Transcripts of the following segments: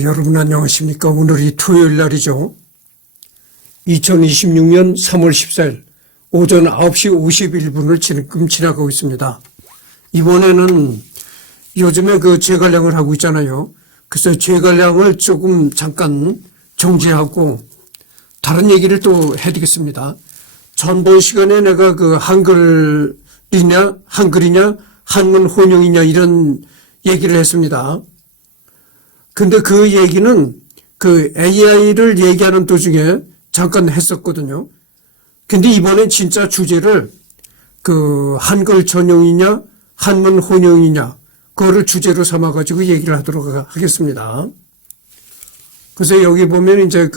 여러분 안녕하십니까? 오늘이 토요일 날이죠. 2026년 3월 14일 오전 9시 51분을 지금 지나가고 있습니다. 이번에는 요즘에 재갈량을 하고 있잖아요. 그래서 재갈량을 조금 잠깐 정지하고 다른 얘기를 또 해드리겠습니다. 전번 시간에 내가 한글이냐, 한문 혼용이냐 이런 얘기를 했습니다. 근데 그 얘기는 AI를 얘기하는 도중에 잠깐 했었거든요. 근데 이번엔 진짜 주제를 한글 전용이냐, 한문 혼용이냐, 그거를 주제로 삼아가지고 얘기를 하도록 하겠습니다. 그래서 여기 보면 이제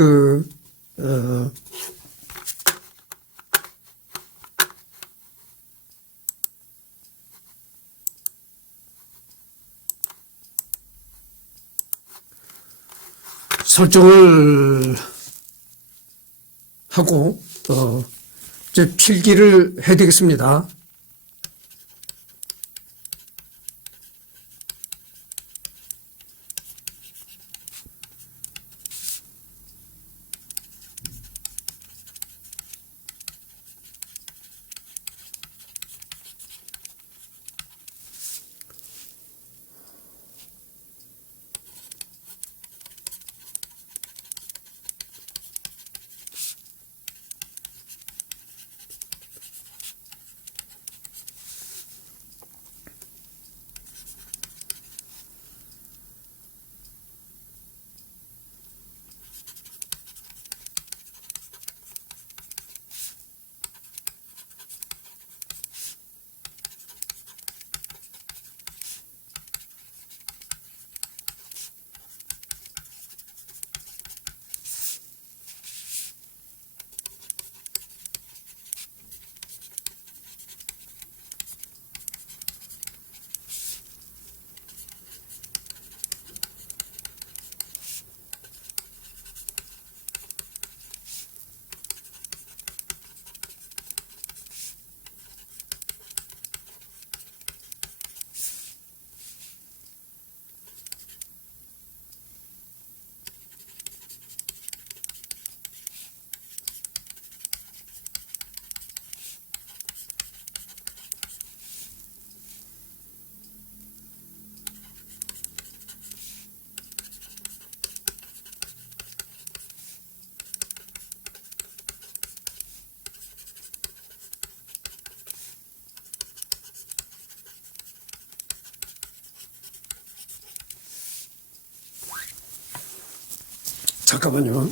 설정을 하고 이제 필기를 해야 되겠습니다. 잠깐만요.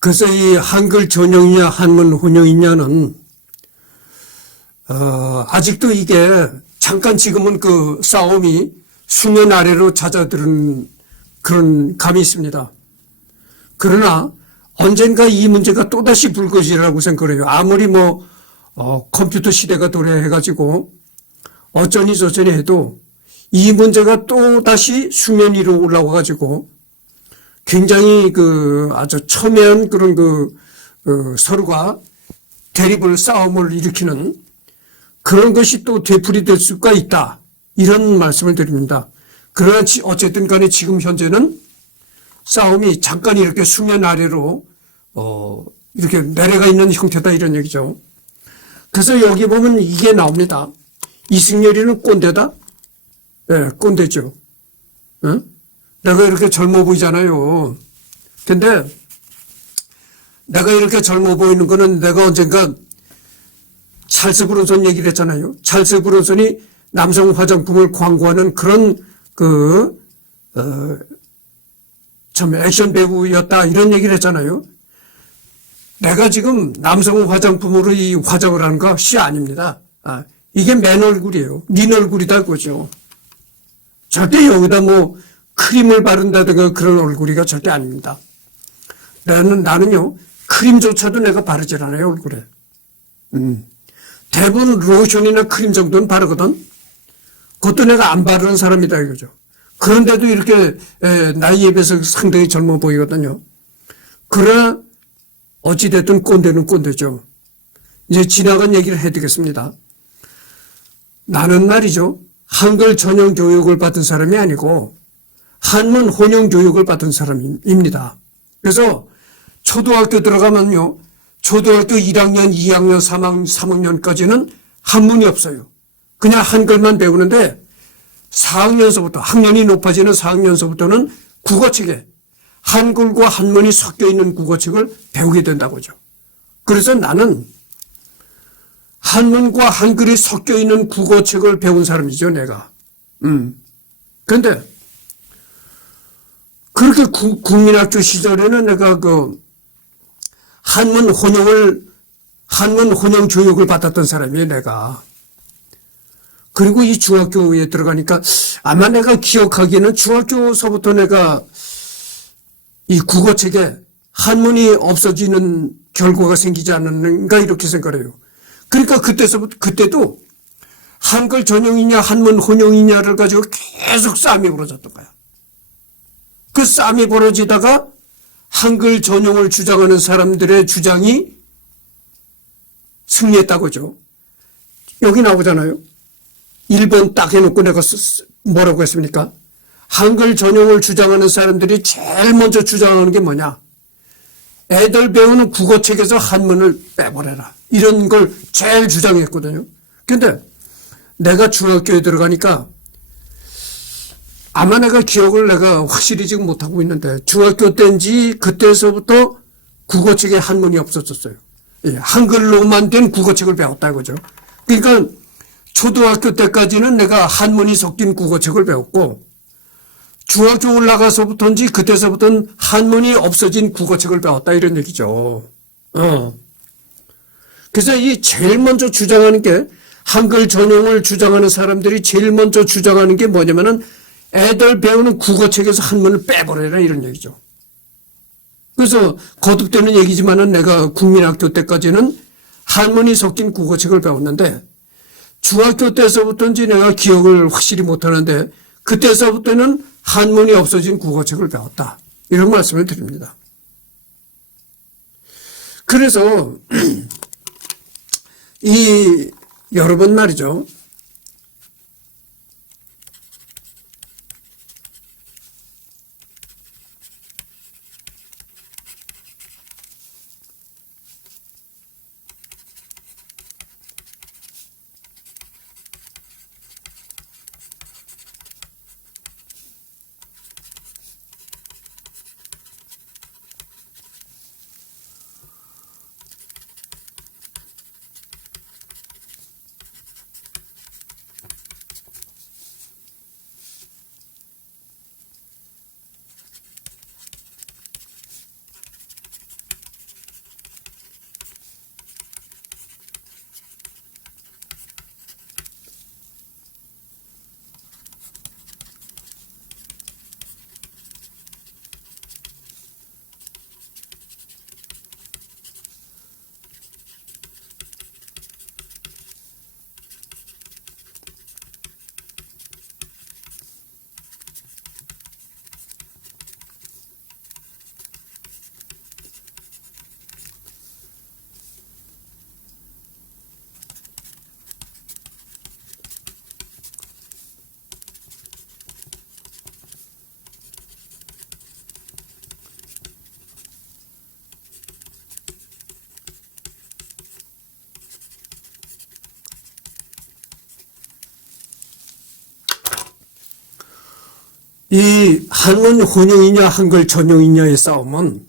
그래서 이 한글 전용이냐 한문 혼용이냐는 아직도 이게 잠깐 지금은 싸움이 수면 아래로 잦아드는 그런 감이 있습니다. 그러나 언젠가 이 문제가 또다시 불거지라고 생각해요. 아무리 컴퓨터 시대가 도래해가지고 어쩌니 저쩌니 해도 이 문제가 또다시 수면 위로 올라와가지고 굉장히 아주 첨예한 그런 서로가 대립을 싸움을 일으키는 그런 것이 또 되풀이될 수가 있다. 이런 말씀을 드립니다. 그러나 어쨌든 간에 지금 현재는 싸움이 잠깐 이렇게 수면 아래로 이렇게 내려가 있는 형태다 이런 얘기죠. 그래서 여기 보면 이게 나옵니다. 이승열이는 꼰대다? 예, 꼰대죠. 응? 내가 이렇게 젊어 보이잖아요. 근데 내가 이렇게 젊어 보이는 거는 내가 언젠가 찰스 브론슨 얘기를 했잖아요. 찰스 브론슨이 남성 화장품을 광고하는 그런 참 액션 배우였다 이런 얘기를 했잖아요. 내가 지금 남성 화장품으로 이 화장을 하는 것이 아닙니다. 이게 맨 얼굴이에요. 민 얼굴이다 그거죠. 절대 여기다 뭐 크림을 바른다든가 그런 얼굴이가 절대 아닙니다. 나는요 크림조차도 내가 바르질 않아요 얼굴에. 대부분 로션이나 크림 정도는 바르거든. 그것도 내가 안 바르는 사람이다 이거죠. 그런데도 이렇게 나이에 비해서 상당히 젊어 보이거든요. 그러나 어찌됐든 꼰대는 꼰대죠. 이제 지나간 얘기를 해드리겠습니다. 나는 말이죠. 한글 전용 교육을 받은 사람이 아니고 한문 혼용 교육을 받은 사람입니다. 그래서 초등학교 들어가면요. 초등학교 1학년, 2학년, 3학년까지는 한문이 없어요. 그냥 한글만 배우는데 4학년서부터 학년이 높아지는 4학년서부터는 국어책에 한글과 한문이 섞여 있는 국어책을 배우게 된다고죠. 그래서 나는 한문과 한글이 섞여 있는 국어책을 배운 사람이죠, 내가. 그런데 그렇게 국민학교 시절에는 내가 한문 혼용 교육을 받았던 사람이에요, 내가. 그리고 이 중학교에 들어가니까 아마 내가 기억하기에는 중학교서부터 내가 이 국어책에 한문이 없어지는 결과가 생기지 않았는가 이렇게 생각해요. 그러니까 그때도 한글 전용이냐 한문 혼용이냐를 가지고 계속 싸움이 벌어졌던 거야. 그 싸움이 벌어지다가 한글 전용을 주장하는 사람들의 주장이 승리했다고죠. 여기 나오잖아요. 1번 딱 해놓고 내가 뭐라고 했습니까? 한글 전용을 주장하는 사람들이 제일 먼저 주장하는 게 뭐냐? 애들 배우는 국어책에서 한문을 빼버려라. 이런 걸 제일 주장했거든요. 근데 내가 중학교에 들어가니까 아마 내가 기억을 내가 확실히 지금 못하고 있는데 중학교 때인지 그때서부터 국어책에 한문이 없어졌어요. 한글로만 된 국어책을 배웠다 이거죠. 그러니까 초등학교 때까지는 내가 한문이 섞인 국어책을 배웠고 중학교 올라가서부터인지 그때서부터는 한문이 없어진 국어책을 배웠다 이런 얘기죠. 그래서 이 제일 먼저 주장하는 게 한글 전용을 주장하는 사람들이 제일 먼저 주장하는 게 뭐냐면은 애들 배우는 국어책에서 한문을 빼버려라 이런 얘기죠. 그래서 거듭되는 얘기지만은 내가 국민학교 때까지는 한문이 섞인 국어책을 배웠는데 중학교 때서부터인지 내가 기억을 확실히 못하는데 그때서부터는 한문이 없어진 국어책을 배웠다. 이런 말씀을 드립니다. 그래서 여러분 말이죠. 이 한문 혼용이냐 한글 전용이냐의 싸움은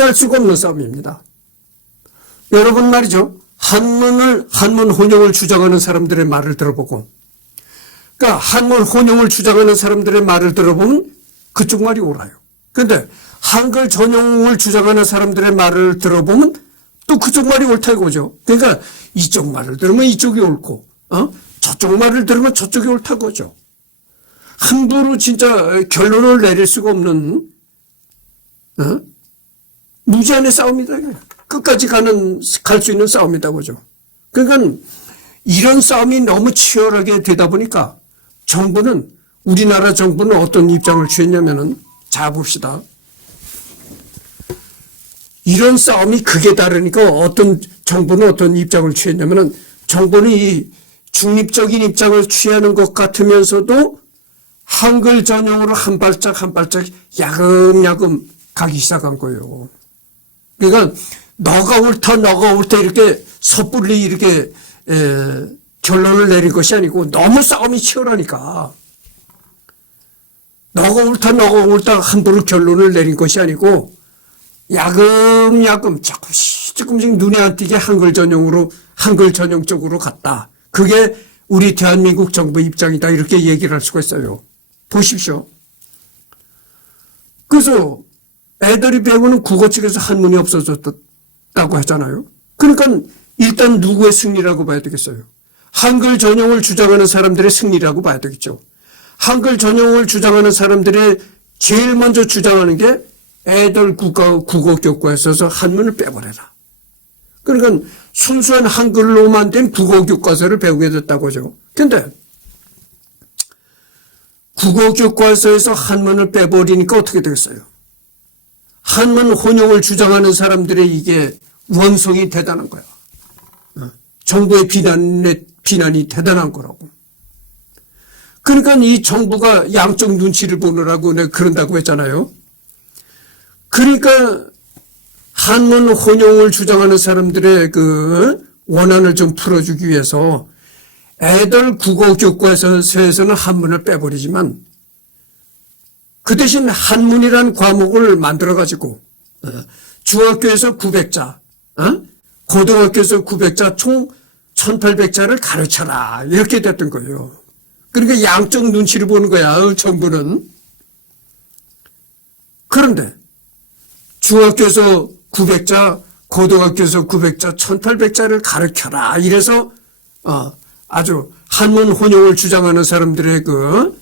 끝날 수가 없는 싸움입니다. 여러분 말이죠. 한문 혼용을 주장하는 사람들의 말을 들어보고, 그러니까 한문 혼용을 주장하는 사람들의 말을 들어보면 그쪽 말이 옳아요. 그런데 한글 전용을 주장하는 사람들의 말을 들어보면 또 그쪽 말이 옳다 이거죠. 그러니까 이쪽 말을 들으면 이쪽이 옳고, 저쪽 말을 들으면 저쪽이 옳다 거죠. 함부로 진짜 결론을 내릴 수가 없는, 무제한의 싸움이다. 끝까지 갈 수 있는 싸움이다 그죠. 그러니까 이런 싸움이 너무 치열하게 되다 보니까 우리나라 정부는 어떤 입장을 취했냐면은, 자 봅시다. 이런 싸움이 극에 다르니까 정부는 어떤 입장을 취했냐면은, 정부는 이 중립적인 입장을 취하는 것 같으면서도 한글 전용으로 한 발짝 야금야금 가기 시작한 거예요. 그러니까 너가 옳다 이렇게 섣불리 이렇게 결론을 내린 것이 아니고, 너무 싸움이 치열하니까 너가 옳다 함부로 결론을 내린 것이 아니고, 야금야금 조금씩 눈에 안 띄게 한글 전용 쪽으로 갔다. 그게 우리 대한민국 정부 입장이다. 이렇게 얘기를 할 수가 있어요. 보십시오. 그래서 애들이 배우는 국어 측에서 한문이 없어졌다고 하잖아요. 그러니까 일단 누구의 승리라고 봐야 되겠어요? 한글 전용을 주장하는 사람들의 승리라고 봐야 되겠죠. 한글 전용을 주장하는 사람들의 제일 먼저 주장하는 게 애들 국어 교과에 써서 한문을 빼버려라. 그러니까 순수한 한글로만 된 국어 교과서를 배우게 됐다고 하죠. 그런데 국어 교과서에서 한문을 빼버리니까 어떻게 되겠어요? 한문 혼용을 주장하는 사람들의 이게 원성이 대단한 거야. 정부의 비난이 대단한 거라고. 그러니까 이 정부가 양쪽 눈치를 보느라고 내가 그런다고 했잖아요. 그러니까 한문 혼용을 주장하는 사람들의 그 원한을 좀 풀어주기 위해서 애들 국어 교과서에서는 한문을 빼버리지만, 그 대신 한문이라는 과목을 만들어가지고 중학교에서 900자, 고등학교에서 900자 총 1800자를 가르쳐라. 이렇게 됐던 거예요. 그러니까 양쪽 눈치를 보는 거야, 정부는. 그런데 중학교에서 900자, 고등학교에서 900자, 1800자를 가르쳐라. 이래서 아주 한문 혼용을 주장하는 사람들의 그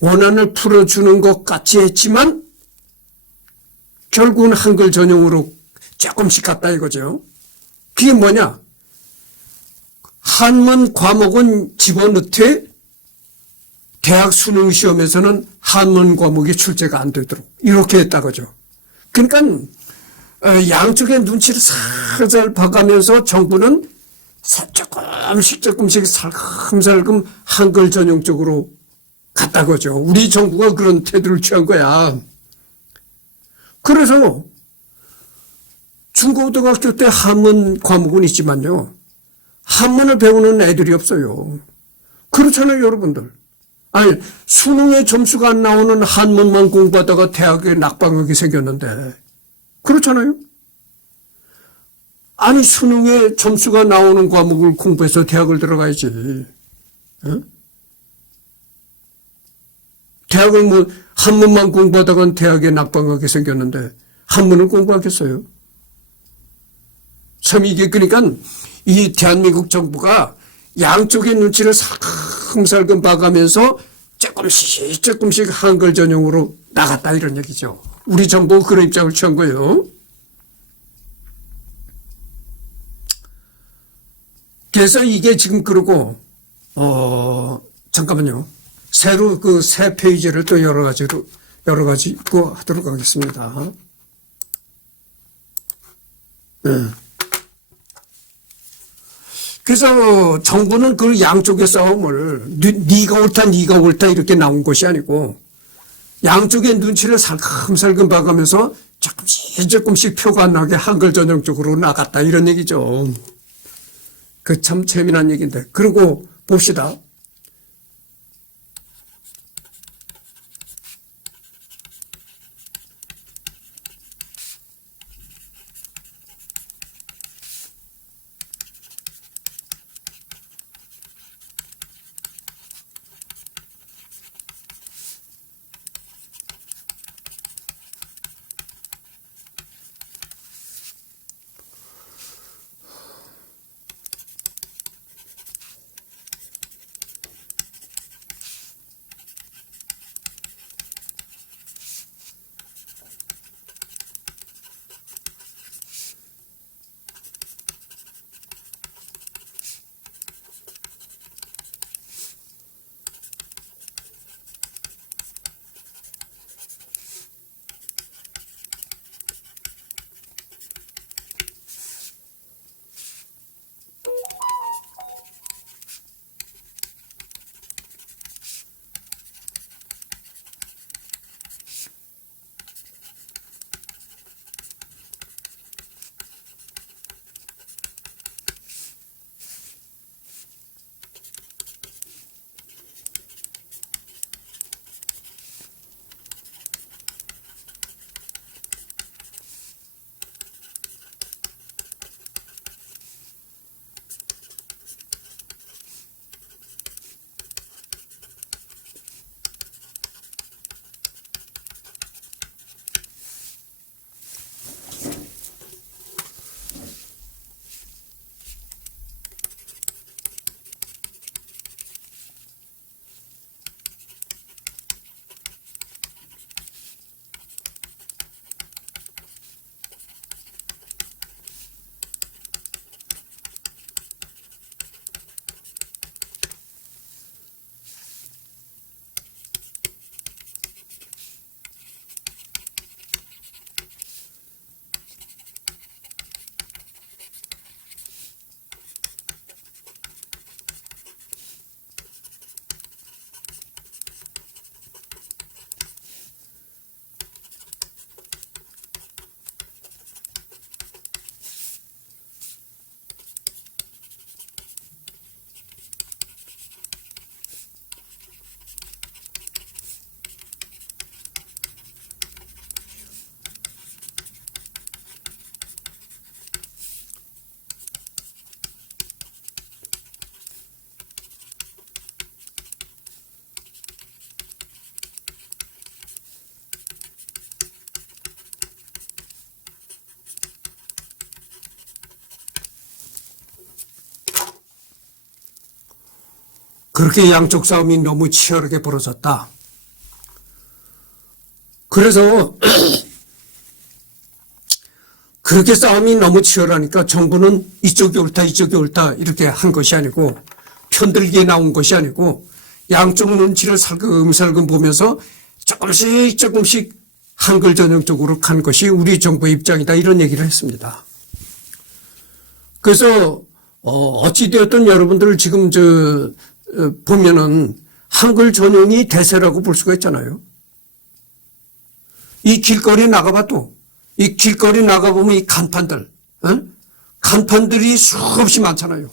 원한을 풀어주는 것 같이 했지만 결국은 한글 전용으로 조금씩 갔다 이거죠. 그게 뭐냐? 한문 과목은 집어넣되 대학 수능 시험에서는 한문 과목이 출제가 안 되도록 이렇게 했다고죠. 그러니까 양쪽의 눈치를 살살 봐가면서 정부는 조금씩 살금살금 한글 전용 쪽으로 갔다고죠. 우리 정부가 그런 태도를 취한 거야. 그래서 중고등학교 때 한문 과목은 있지만요, 한문을 배우는 애들이 없어요. 그렇잖아요, 여러분들. 아니, 수능에 점수가 안 나오는 한문만 공부하다가 대학에 낙방하게 생겼는데, 그렇잖아요? 아니, 수능에 점수가 나오는 과목을 공부해서 대학을 들어가야지. 대학을 한문만 공부하다가 대학에 낙방하게 생겼는데, 한문을 공부하겠어요? 참 이게 그러니까 이 대한민국 정부가 양쪽의 눈치를 살금살금 봐가면서 조금씩 한글 전용으로 나갔다 이런 얘기죠. 우리 정부가 그런 입장을 취한 거예요. 그래서 이게 지금 그러고 잠깐만요. 새로 그 새 페이지를 또 여러 가지 하도록 하겠습니다. 네. 그래서 정부는 그 양쪽의 싸움을 네가 옳다 이렇게 나온 것이 아니고 양쪽의 눈치를 살금살금 봐가면서 조금씩 표가 안 나게 한글 전용 쪽으로 나갔다 이런 얘기죠. 그 참 재미난 얘기인데. 그리고 봅시다. 그렇게 양쪽 싸움이 너무 치열하게 벌어졌다. 그래서 그렇게 싸움이 너무 치열하니까 정부는 이쪽이 옳다 이쪽이 옳다 이렇게 한 것이 아니고 편들기에 나온 것이 아니고 양쪽 눈치를 살금살금 보면서 조금씩 한글 전형 쪽으로 간 것이 우리 정부의 입장이다 이런 얘기를 했습니다. 그래서 어찌되었든 여러분들 지금 보면은 한글 전용이 대세라고 볼 수가 있잖아요. 이 길거리 나가봐도 이 길거리 나가보면 이 간판들, 간판들이 수없이 많잖아요.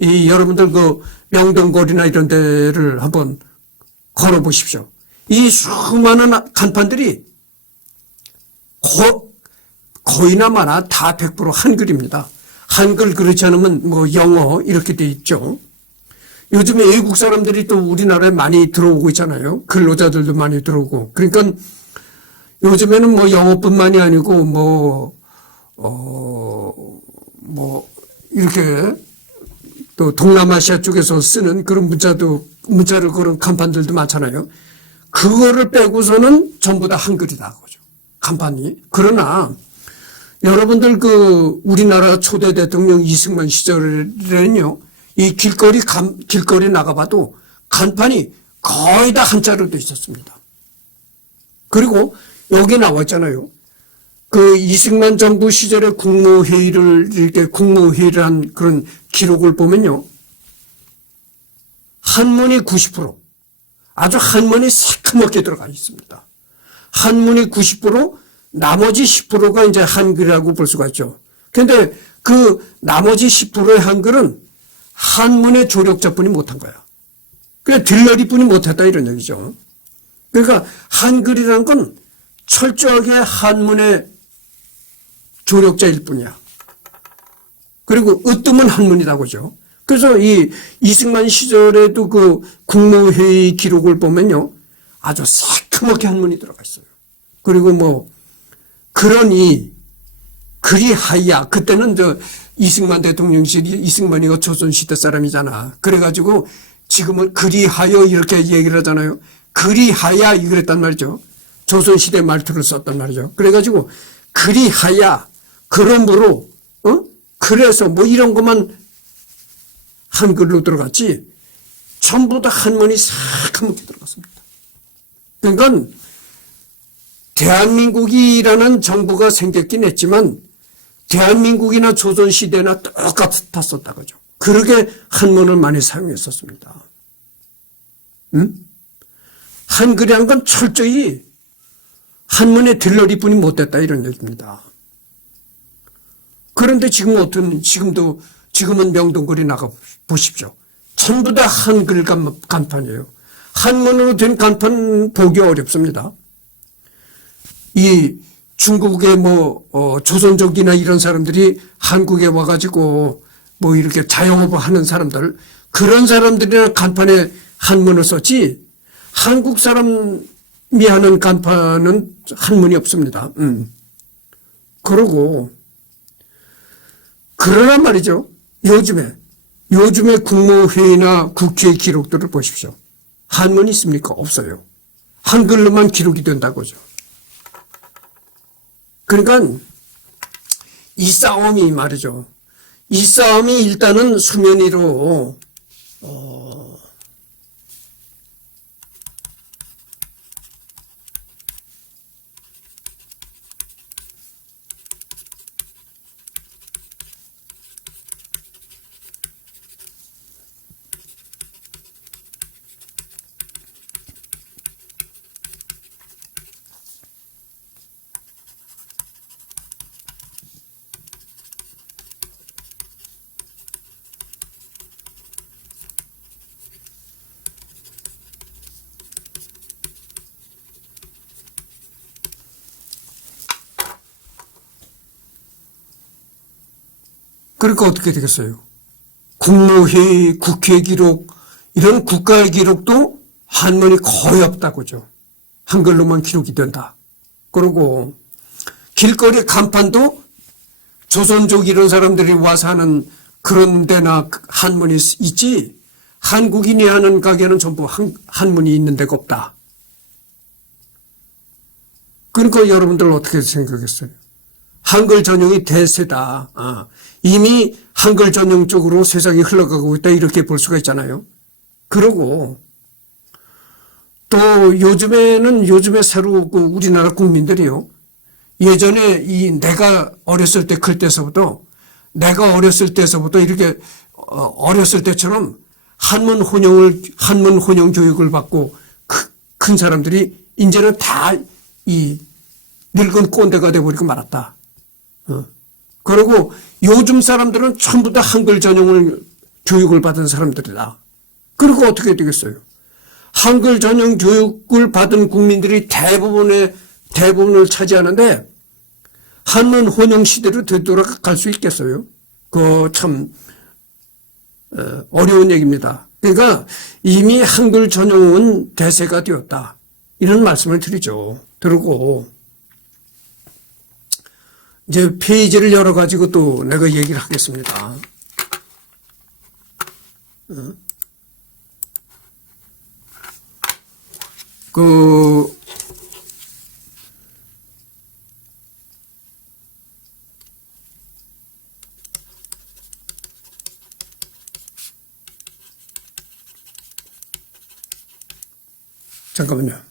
이 여러분들 그 명동거리나 이런 데를 한번 걸어보십시오. 이 수많은 간판들이 거의나 마나 다 100% 한글입니다. 한글 그렇지 않으면 뭐 영어 이렇게 돼 있죠. 요즘에 외국 사람들이 또 우리나라에 많이 들어오고 있잖아요. 근로자들도 많이 들어오고. 그러니까 요즘에는 뭐 영어뿐만이 아니고 이렇게 또 동남아시아 쪽에서 쓰는 그런 문자를 그런 간판들도 많잖아요. 그거를 빼고서는 전부 다 한글이다. 그죠. 간판이. 그러나 여러분들 우리나라 초대 대통령 이승만 시절에는요, 이 길거리 나가봐도 간판이 거의 다 한자로 되어 있었습니다. 그리고 여기 나와 있잖아요. 이승만 정부 시절에 국무회의를 한 그런 기록을 보면요. 한문이 90%, 아주 한문이 새카맣게 들어가 있습니다. 한문이 90%, 나머지 10%가 이제 한글이라고 볼 수가 있죠. 근데 나머지 10%의 한글은 한문의 조력자뿐이 못한 거야. 그냥 들러리뿐이 못했다 이런 얘기죠. 그러니까 한글이라는 건 철저하게 한문의 조력자일 뿐이야. 그리고 으뜸은 한문이다 그죠. 그래서 이승만 시절에도 국무회의 기록을 보면요. 아주 새카맣게 한문이 들어가 있어요. 그리고 그러니 그리하야 그때는 이승만 대통령 시절 이승만이가 조선시대 사람이잖아. 그래가지고 지금은 그리하여 이렇게 얘기를 하잖아요. 그리하야 이랬단 말이죠. 조선시대 말투를 썼단 말이죠. 그래가지고 그리하야 그러므로 그래서 이런 것만 한글로 들어갔지 전부 다 한문이 새카맣게 들어갔습니다. 그러니까 대한민국이라는 정부가 생겼긴 했지만 대한민국이나 조선시대나 똑같았었다 그죠. 그렇게 한문을 많이 사용했었습니다. 한글이란 건 철저히 한문의 들러리뿐이 못됐다 이런 얘기입니다. 그런데 지금은 명동거리 나가 보십시오. 전부 다 한글 간판이에요. 한문으로 된 간판 보기 어렵습니다. 이 중국의 조선족이나 이런 사람들이 한국에 와가지고 이렇게 자영업을 하는 사람들, 그런 사람들이나 간판에 한문을 썼지, 한국 사람이 하는 간판은 한문이 없습니다. 그러나 말이죠. 요즘에 국무회의나 국회 기록들을 보십시오. 한문이 있습니까? 없어요. 한글로만 기록이 된다고죠. 그러니까 이 싸움이 말이죠. 이 싸움이 일단은 수면 위로 그러니까 어떻게 되겠어요? 국무회의, 국회 기록, 이런 국가의 기록도 한문이 거의 없다고죠. 한글로만 기록이 된다. 그리고 길거리 간판도 조선족 이런 사람들이 와서 하는 그런 데나 한문이 있지, 한국인이 하는 가게는 전부 한문이 있는 데가 없다. 그러니까 여러분들 어떻게 생각했어요? 한글 전용이 대세다. 이미 한글 전용 쪽으로 세상이 흘러가고 있다. 이렇게 볼 수가 있잖아요. 그리고 또 요즘에 새로 우리나라 국민들이요. 예전에 내가 어렸을 때 클 때서부터 이렇게 어렸을 때처럼 한문 혼용 교육을 받고 큰 사람들이 이제는 다 늙은 꼰대가 돼버리고 말았다. 그리고 요즘 사람들은 전부 다 한글 전용을 교육을 받은 사람들이다. 그리고 어떻게 되겠어요? 한글 전용 교육을 받은 국민들이 대부분을 차지하는데 한문 혼용 시대로 되돌아갈 수 있겠어요? 그거 참 어려운 얘기입니다. 그러니까 이미 한글 전용은 대세가 되었다. 이런 말씀을 드리죠. 그리고 이제 페이지를 열어가지고 또 내가 얘기를 하겠습니다. 잠깐만요.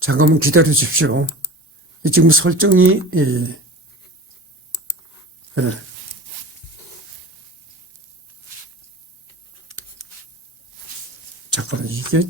잠깐만 기다려 주십시오. 지금 설정이, 잠깐만, 이게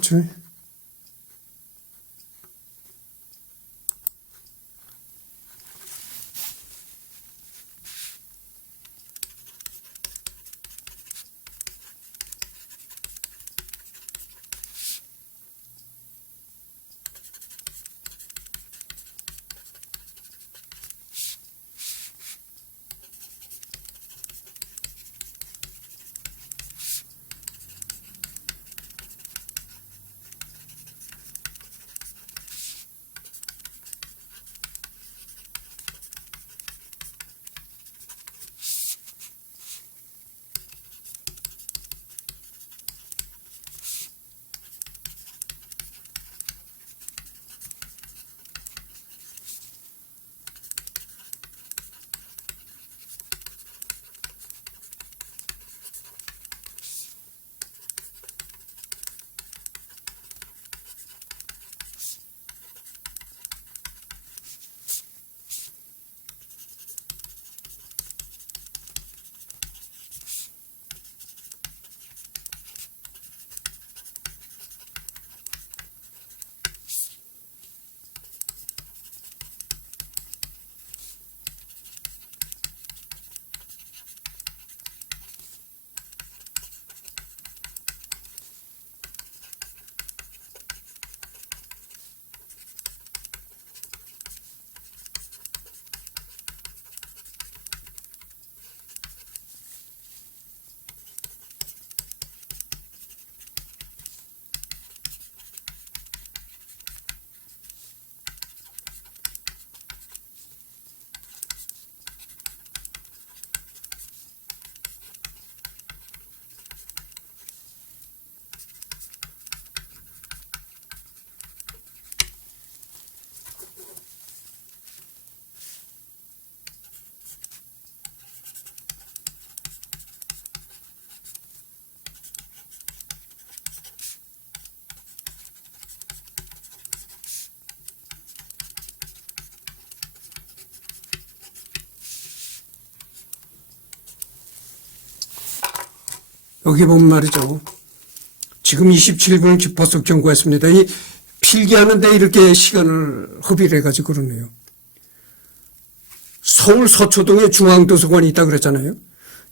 여기 보면 말이죠. 지금 27분을 벌써 경고했습니다. 이 필기하는데 이렇게 시간을 허비를 해가지고 그러네요. 서울 서초동에 중앙도서관이 있다 그랬잖아요.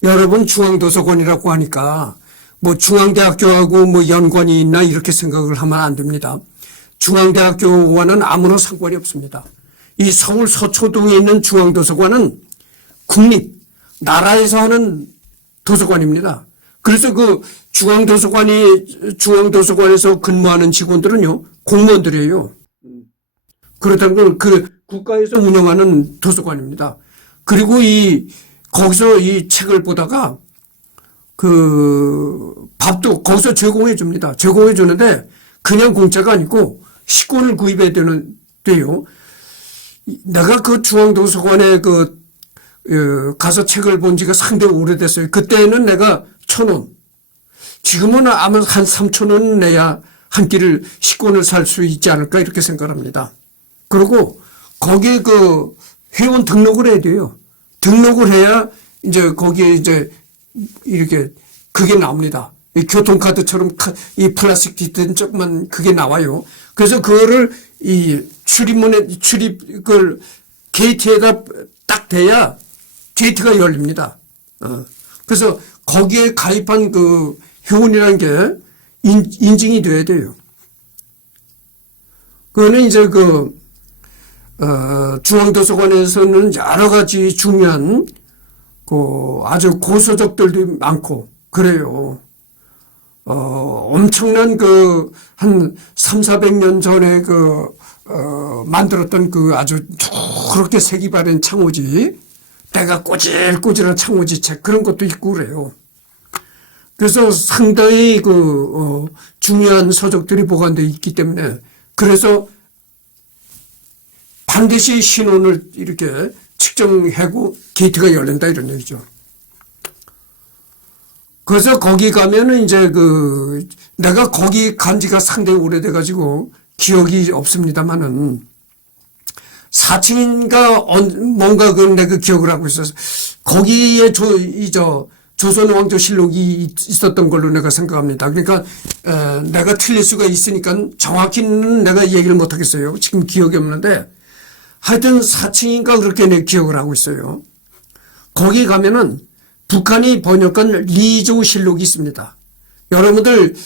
여러분 중앙도서관이라고 하니까 뭐 중앙대학교하고 뭐 연관이 있나 이렇게 생각을 하면 안 됩니다. 중앙대학교와는 아무런 상관이 없습니다. 이 서울 서초동에 있는 중앙도서관은 국립, 나라에서 하는 도서관입니다. 그래서 그 중앙도서관에서 근무하는 직원들은요, 공무원들이에요. 그렇다는 건 그 국가에서 운영하는 도서관입니다. 그리고 거기서 이 책을 보다가 그 밥도 거기서 제공해 줍니다. 제공해 주는데 그냥 공짜가 아니고 식권을 구입해야 돼요. 내가 그 중앙도서관에 가서 책을 본 지가 상당히 오래됐어요. 그때는 내가 1,000원. 지금은 아마 한 3,000원 내야 한 끼를 식권을 살 수 있지 않을까 이렇게 생각합니다. 그리고 거기에 그 회원 등록을 해야 돼요. 등록을 해야 이제 거기에 이제 이렇게 그게 나옵니다. 이 교통카드처럼 이 플라스틱 뒷된 조금만 그게 나와요. 그래서 그거를 이 출입을 게이트에다 딱 대야 게이트가 열립니다. 그래서 거기에 가입한 그 회원이라는 게 인증이 돼야 돼요. 그거는 이제 중앙도서관에서는 여러 가지 중요한 아주 고서적들도 많고 그래요. 엄청난 한 300~400년 전에 만들었던 아주 그렇게 색이 바른 창호지, 때가 꼬질꼬질한 창호지 책 그런 것도 있고 그래요. 그래서 상당히 중요한 서적들이 보관되어 있기 때문에 그래서 반드시 신원을 이렇게 측정하고 게이트가 열린다 이런 얘기죠. 그래서 거기 가면은 이제 내가 거기 간 지가 상당히 오래돼 가지고 기억이 없습니다만은 4층인가 뭔가 내가 기억을 하고 있어서 거기에 조선왕조실록이 있었던 걸로 내가 생각합니다. 그러니까 내가 틀릴 수가 있으니까 정확히는 내가 얘기를 못 하겠어요. 지금 기억이 없는데 하여튼 4층인가 그렇게 내 기억을 하고 있어요. 거기 가면은 북한이 번역한 리조실록이 있습니다. 여러분들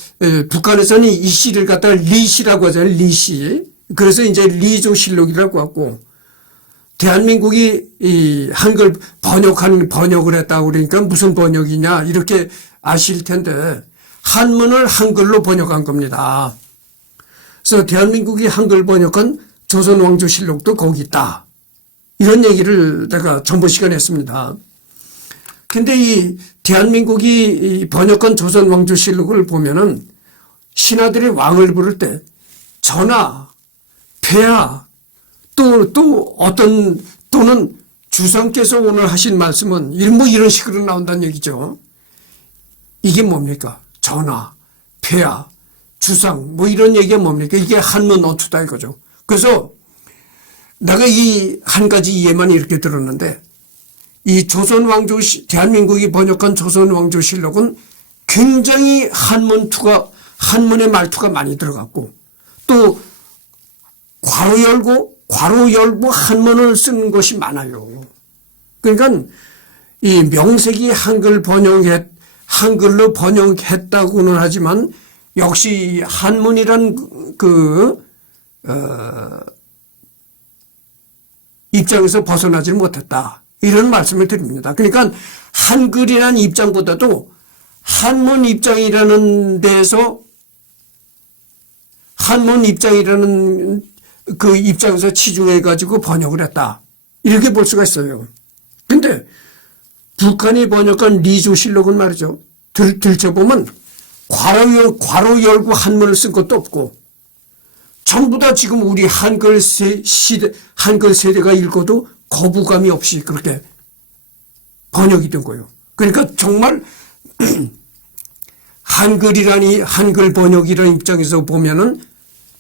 북한에서는 이 시를 갖다가 리시라고 하잖아요. 리시. 그래서 이제 리조실록이라고 하고 대한민국이 이 한글 번역을 했다고 그러니까 무슨 번역이냐 이렇게 아실 텐데 한문을 한글로 번역한 겁니다. 그래서 대한민국이 한글 번역한 조선왕조실록도 거기 있다. 이런 얘기를 내가 전번 시간에 했습니다. 근데 이 대한민국이 번역한 조선왕조실록을 보면은 신하들이 왕을 부를 때 전하, 폐하, 또는 주상께서 오늘 하신 말씀은 이런 식으로 나온다는 얘기죠. 이게 뭡니까? 전하, 폐하, 주상 이런 얘기가 뭡니까? 이게 한문 어투다 이거죠. 그래서 내가 이 한 가지 이해만 이렇게 들었는데 이 대한민국이 번역한 조선왕조실록은 굉장히 한문의 말투가 많이 들어갔고 또 괄호 열고 한문을 쓰는 것이 많아요. 그러니까 이 명색이 한글로 번역했다고는 하지만 역시 한문이란 입장에서 벗어나지 못했다. 이런 말씀을 드립니다. 그러니까 한글이라는 입장보다도 한문 입장이라는 그 입장에서 치중해가지고 번역을 했다. 이렇게 볼 수가 있어요. 근데 북한이 번역한 리조실록은 말이죠. 들춰보면 괄호 열고 한문을 쓴 것도 없고 전부 다 지금 우리 한글 세대가 읽어도 거부감이 없이 그렇게 번역이 된 거예요. 그러니까 정말 한글 번역이라는 입장에서 보면은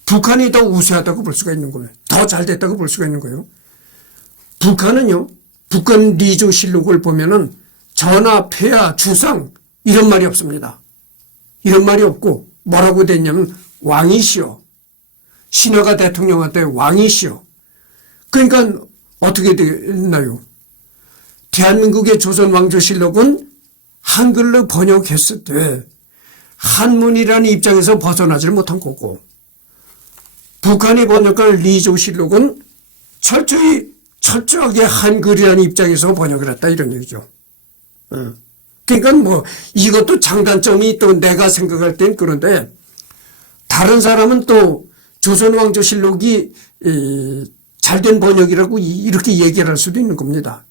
북한이 더 우세하다고 볼 수가 있는 거예요. 더 잘 됐다고 볼 수가 있는 거예요. 북한 리조실록을 보면은 전하, 폐하, 주상 이런 말이 없습니다. 이런 말이 없고 뭐라고 됐냐면 왕이시여. 신하가 대통령한테 왕이시여. 그러니까 어떻게 됐나요? 대한민국의 조선왕조실록은 한글로 번역했을 때 한문이라는 입장에서 벗어나질 못한 거고, 북한이 번역한 리조실록은 철저하게 한글이라는 입장에서 번역을 했다 이런 얘기죠. 그러니까 뭐 이것도 장단점이 또 내가 생각할 땐 그런데, 다른 사람은 또 조선왕조실록이 잘된 번역이라고 이렇게 얘기를 할 수도 있는 겁니다.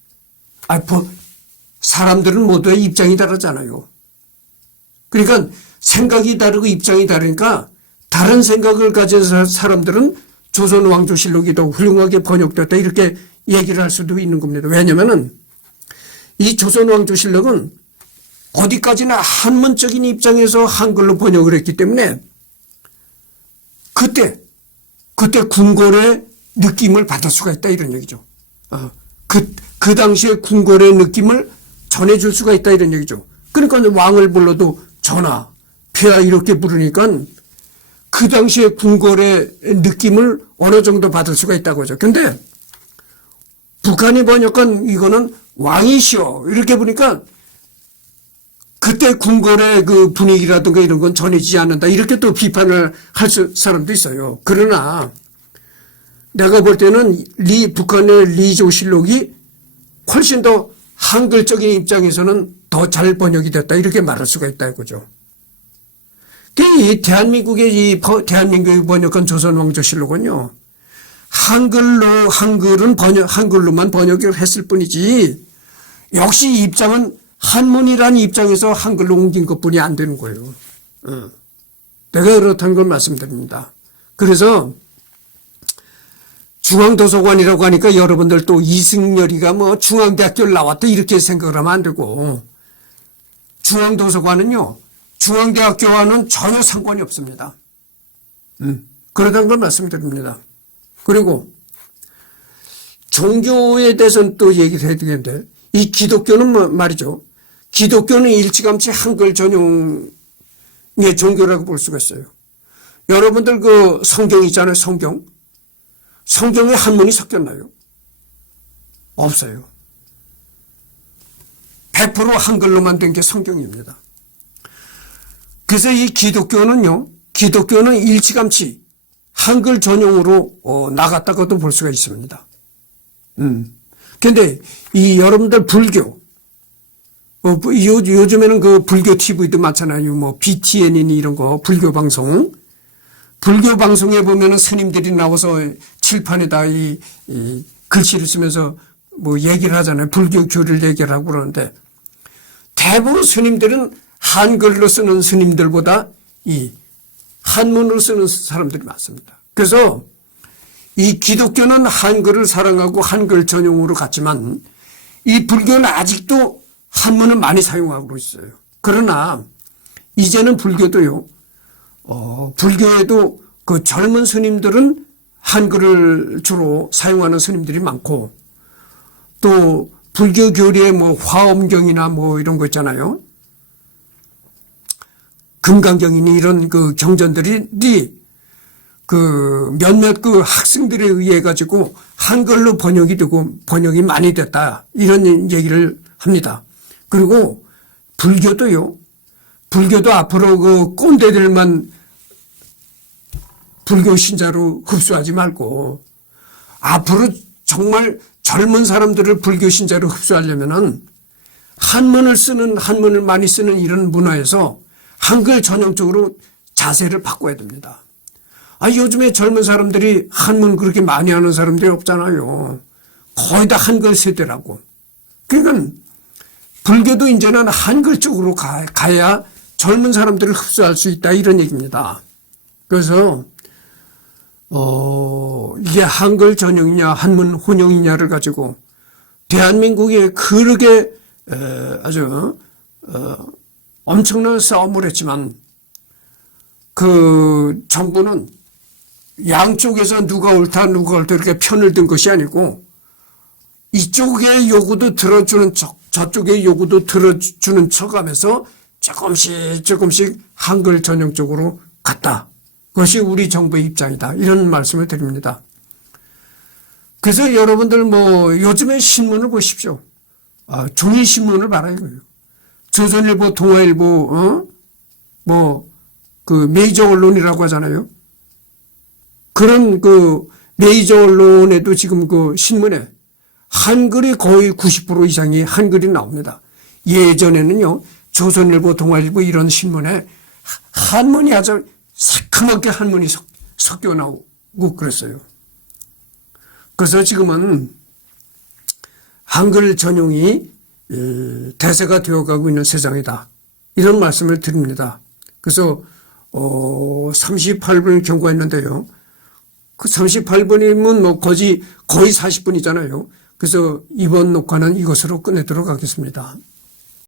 사람들은 모두의 입장이 다르잖아요. 그러니까 생각이 다르고 입장이 다르니까 다른 생각을 가진 사람들은 조선왕조실록이 더 훌륭하게 번역됐다 이렇게 얘기를 할 수도 있는 겁니다. 왜냐면은 이 조선왕조실록은 어디까지나 한문적인 입장에서 한글로 번역을 했기 때문에 그때 궁궐의 느낌을 받을 수가 있다 이런 얘기죠. 그 당시에 궁궐의 느낌을 전해줄 수가 있다 이런 얘기죠. 그러니까 왕을 불러도 전하, 폐하 이렇게 부르니까 그 당시에 궁궐의 느낌을 어느 정도 받을 수가 있다고 하죠. 근데 북한이 번역한 이거는 왕이시여 이렇게 보니까 그때 궁궐의 그 분위기라든가 이런 건 전해지지 않는다 이렇게 또 비판을 할 사람도 있어요. 그러나 내가 볼 때는 북한의 리조실록이 훨씬 더 한글적인 입장에서는 더 잘 번역이 됐다 이렇게 말할 수가 있다 이거죠. 이 대한민국이 번역한 조선왕조실록은요, 한글로만 번역을 했을 뿐이지 역시 입장은 한문이라는 입장에서 한글로 옮긴 것뿐이 안 되는 거예요. 내가 그렇다는 걸 말씀드립니다. 그래서 중앙도서관이라고 하니까 여러분들 또 이승열이가 뭐 중앙대학교를 나왔다 이렇게 생각을 하면 안 되고, 중앙도서관은요 중앙대학교와는 전혀 상관이 없습니다. 그러다는 걸 말씀드립니다. 그리고 종교에 대해서는 또 얘기를 해야 되겠는데, 이 기독교는 말이죠, 기독교는 일찌감치 한글 전용의 종교라고 볼 수가 있어요. 여러분들 그 성경 있잖아요. 성경에 한문이 섞였나요? 없어요. 100% 한글로만 된 게 성경입니다. 그래서 이 기독교는 일찌감치 한글 전용으로 나갔다고도 볼 수가 있습니다. 근데 이 여러분들 불교, 요즘에는 그 불교 TV도 많잖아요. 뭐 BTN이니 이런 거, 불교 방송에 보면은 스님들이 나와서 칠판에다 이 글씨를 쓰면서 뭐 얘기를 하잖아요. 불교 교리를 얘기를 하고 그러는데, 대부분 스님들은 한글로 쓰는 스님들보다 이 한문으로 쓰는 사람들이 많습니다. 그래서 이 기독교는 한글을 사랑하고 한글 전용으로 갔지만, 이 불교는 아직도 한문을 많이 사용하고 있어요. 그러나 이제는 불교도요, 불교에도 그 젊은 스님들은 한글을 주로 사용하는 스님들이 많고, 또 불교 교리에 뭐 화엄경이나 뭐 이런 거 있잖아요. 금강경이니 이런 그 경전들이 그 몇몇 그 학생들에 의해 가지고 한글로 번역이 되고 번역이 많이 됐다 이런 얘기를 합니다. 그리고 불교도 앞으로 그 꼰대들만 불교 신자로 흡수하지 말고, 앞으로 정말 젊은 사람들을 불교 신자로 흡수하려면은 한문을 많이 쓰는 이런 문화에서 한글 전형적으로 자세를 바꿔야 됩니다. 요즘에 젊은 사람들이 한문 그렇게 많이 하는 사람들이 없잖아요. 거의 다 한글 세대라고. 그러니까 불교도 이제는 한글 쪽으로 가야 젊은 사람들을 흡수할 수 있다 이런 얘기입니다. 그래서 이게 한글 전용이냐 한문 혼용이냐를 가지고 대한민국에 그렇게 아주 엄청난 싸움을 했지만, 그 정부는 양쪽에서 누가 옳다 이렇게 편을 든 것이 아니고, 이쪽의 요구도 들어주는 척 저쪽의 요구도 들어주는 척 하면서 조금씩 한글 전용적으로 갔다. 그것이 우리 정부의 입장이다. 이런 말씀을 드립니다. 그래서 여러분들 뭐 요즘에 신문을 보십시오. 종이 신문을 봐라 이거예요. 조선일보, 동아일보, 그 메이저 언론이라고 하잖아요. 그런 그 메이저 언론에도 지금 그 신문에 한글이 거의 90% 이상이 한글이 나옵니다. 예전에는요, 조선일보, 동아일보 이런 신문에 한문이 아주 새카맣게 한문이 섞여 나오고 그랬어요. 그래서 지금은 한글 전용이 대세가 되어가고 있는 세상이다. 이런 말씀을 드립니다. 그래서 38분을 경고했는데요. 그 38분이면 뭐 거의 40분이잖아요. 그래서 이번 녹화는 이것으로 끝내도록 하겠습니다.